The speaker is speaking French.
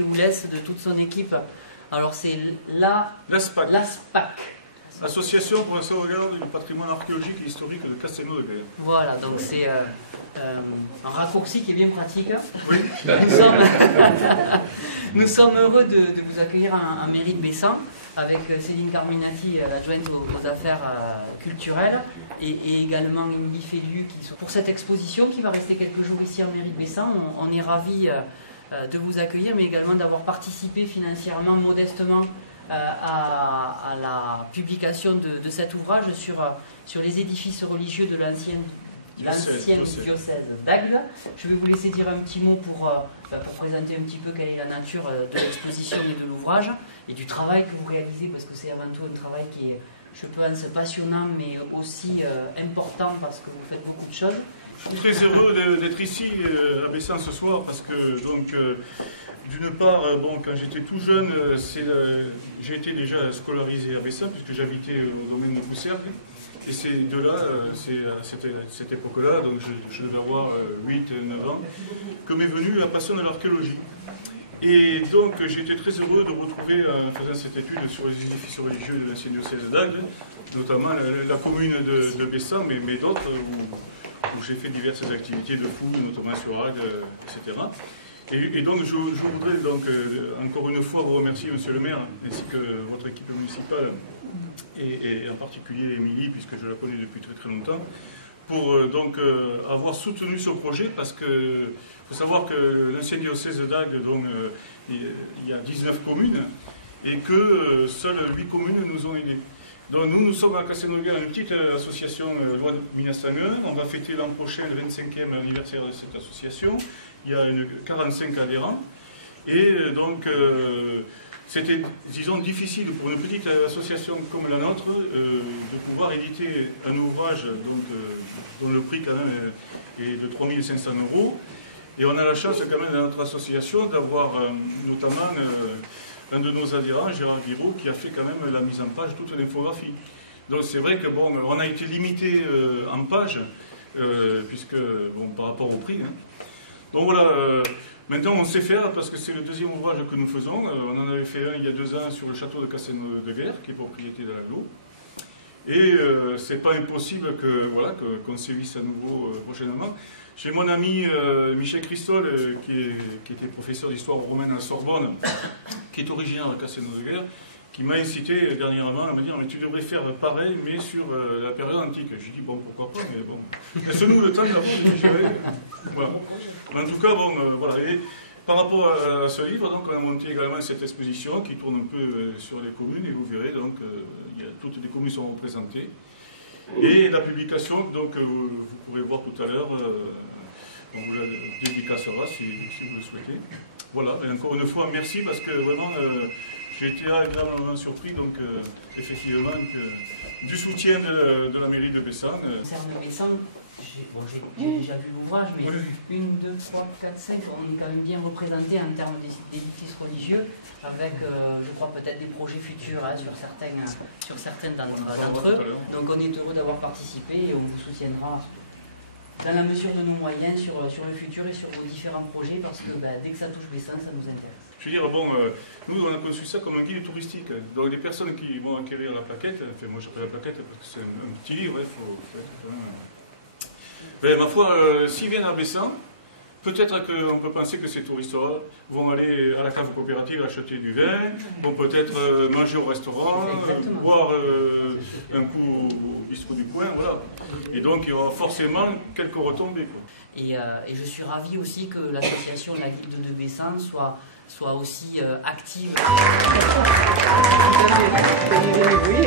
Monsieur Oulès, de toute son équipe. Alors c'est l'ASPAC. Association pour la sauvegarde du patrimoine archéologique et historique de Castelnau-de-Guer. Voilà, donc c'est un raccourci qui est bien pratique. Oui. Nous sommes heureux de vous accueillir en mairie de Bessan avec Céline Carminati, l'adjointe aux affaires culturelles, et également Émilie Félu qui sont pour cette exposition qui va rester quelques jours ici en mairie de Bessan. On est ravis de vous accueillir, mais également d'avoir participé financièrement, modestement, à la publication de cet ouvrage sur les édifices religieux de l'ancienne diocèse d'Agde. Je vais vous laisser dire un petit mot pour présenter un petit peu quelle est la nature de l'exposition et de l'ouvrage et du travail que vous réalisez, parce que c'est avant tout un travail qui est, je pense, passionnant mais aussi important parce que vous faites beaucoup de choses. Je suis très heureux d'être ici à Bessan ce soir parce que, donc, d'une part, quand j'étais tout jeune, j'ai été déjà scolarisé à Bessan puisque j'habitais au domaine de Boussergues. Et c'est de là, cette époque-là, donc je devais avoir 8-9 ans, que m'est venue la passion de l'archéologie. Et donc j'ai été très heureux de retrouver, en faisant cette étude sur les édifices religieux de l'ancien diocèse d'Agde, notamment la commune de Bessan, mais d'autres, où j'ai fait diverses activités de fouilles, notamment sur Agde, etc. Et donc je voudrais donc encore une fois vous remercier, monsieur le maire, ainsi que votre équipe municipale, et en particulier Émilie, puisque je la connais depuis très très longtemps, pour avoir soutenu ce projet, parce que faut savoir que l'ancien diocèse d'Agde, donc il y a 19 communes, et que seules 8 communes nous ont aidés. Donc nous sommes à Castelnau-de-Guer, une petite association loi de 1901. On va fêter l'an prochain le 25e anniversaire de cette association. Il y a 45 adhérents. Et donc c'était, disons, difficile pour une petite association comme la nôtre de pouvoir éditer un ouvrage dont le prix quand même est de 3 500 €. Et on a la chance quand même dans notre association d'avoir notamment un de nos adhérents, Gérard Guiraud, qui a fait quand même la mise en page, toute l'infographie. Donc c'est vrai que bon, on a été limité en pages, puisque bon, par rapport au prix. Hein. Donc voilà, maintenant on sait faire parce que c'est le deuxième ouvrage que nous faisons. On en avait fait un il y a 2 ans sur le château de Castelnau-de-Guer, qui est propriété de l'Aglo. Et c'est pas impossible qu'on sévisse à nouveau prochainement. J'ai mon ami Michel Christol, qui était professeur d'histoire romaine à la Sorbonne, qui est originaire de Castelnau-de-Guer, qui m'a incité dernièrement à me dire « mais tu devrais faire pareil, mais sur la période antique ». J'ai dit « bon, pourquoi pas, mais bon, laisse-nous le temps d'abord. » Voilà. En tout cas, bon, voilà. Et par rapport à ce livre, donc, on a monté également cette exposition qui tourne un peu sur les communes, et vous verrez, donc, toutes les communes sont représentées. Et la publication, donc, vous pourrez voir tout à l'heure, on vous la dédicacera si vous le souhaitez. Voilà, et encore une fois, merci parce que vraiment, j'ai été agréablement surpris, donc, effectivement, du soutien de la mairie de Bessan. Concernant Bessan, j'ai déjà vu l'ouvrage, mais oui. 1, 2, 3, 4, 5, on est quand même bien représenté en termes d'édifices religieux, avec, je crois, peut-être des projets futurs hein, sur certains d'entre eux. Donc on est heureux d'avoir participé et on vous soutiendra dans la mesure de nos moyens sur le futur et sur vos différents projets, parce que dès que ça touche Bessan, ça nous intéresse. Je veux dire, bon, nous on a conçu ça comme un guide touristique. Donc les personnes qui vont acquérir la plaquette, enfin moi j'appelle la plaquette parce que c'est un petit livre, il faut être quand même... Ben, ma foi, s'ils viennent à Bessan, peut-être qu'on peut penser que ces touristes vont aller à la cave coopérative acheter du vin, vont peut-être manger au restaurant, boire un coup au bistrot du coin, voilà. Et donc il y aura forcément quelques retombées. Quoi. Et je suis ravi aussi que l'association La Guilde de Bessan soit aussi active. Oui,